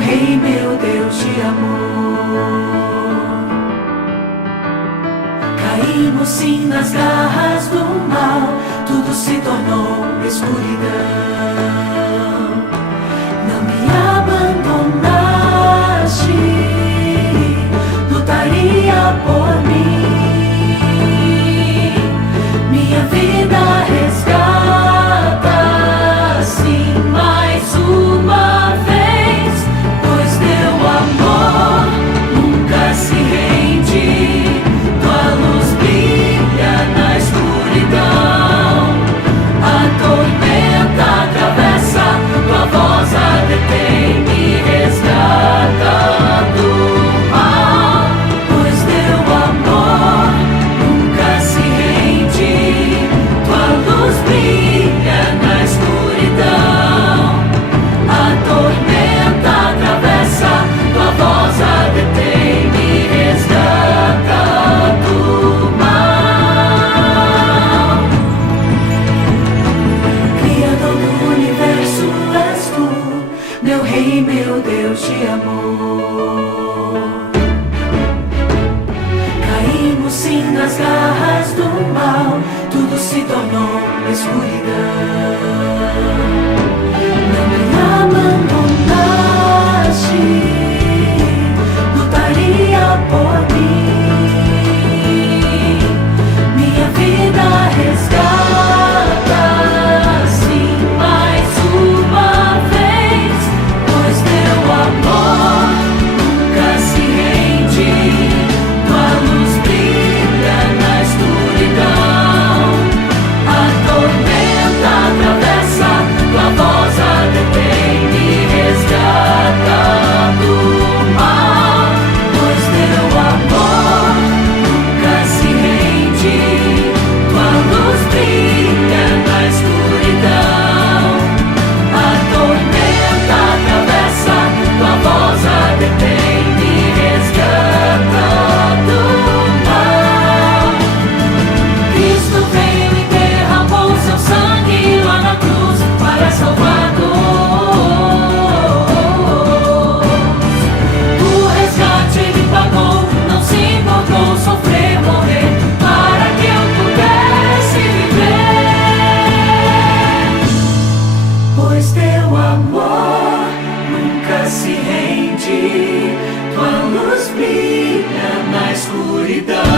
Rei, meu Deus de amor. Caímos sim nas garras do mal, tudo se tornou escuridão. Não me abandonaste, lutaria por mim. Minha vida resgata, sim, mais uma vez, pois teu amor nunca se rende. Tua luz brilha na escuridão, a tormenta atravessa, tua voz a detém, me resgata do mal, pois teu amor nunca se rende. Tua luz brilha na escuridão, a tormenta atravessa, tua voz a detém, me resgata do mal. Criador do universo és tu, meu Rei, meu Deus de amor. Caímos sim nas garras do mal, tudo se tornou escuridão. Não me abandonaste, lutaria por mim. Minha vida resgata, sim, mais uma vez, pois teu amor nunca se rende. Tua luz brilha na escuridão, a tormenta atravessa, tua voz a detém, me resgata do mal, pois teu amor nunca se rende. Tua luz brilha na escuridão, a tormenta atravessa, tua voz a detém, me resgata do mal. Cristo veio e derramou seu sangue lá na cruz para salvar-nos. O resgate ele pagou, não se importou sofrer, morrer, para que eu pudesse viver. Pois teu amor nunca se rende, tua luz brilha na escuridão.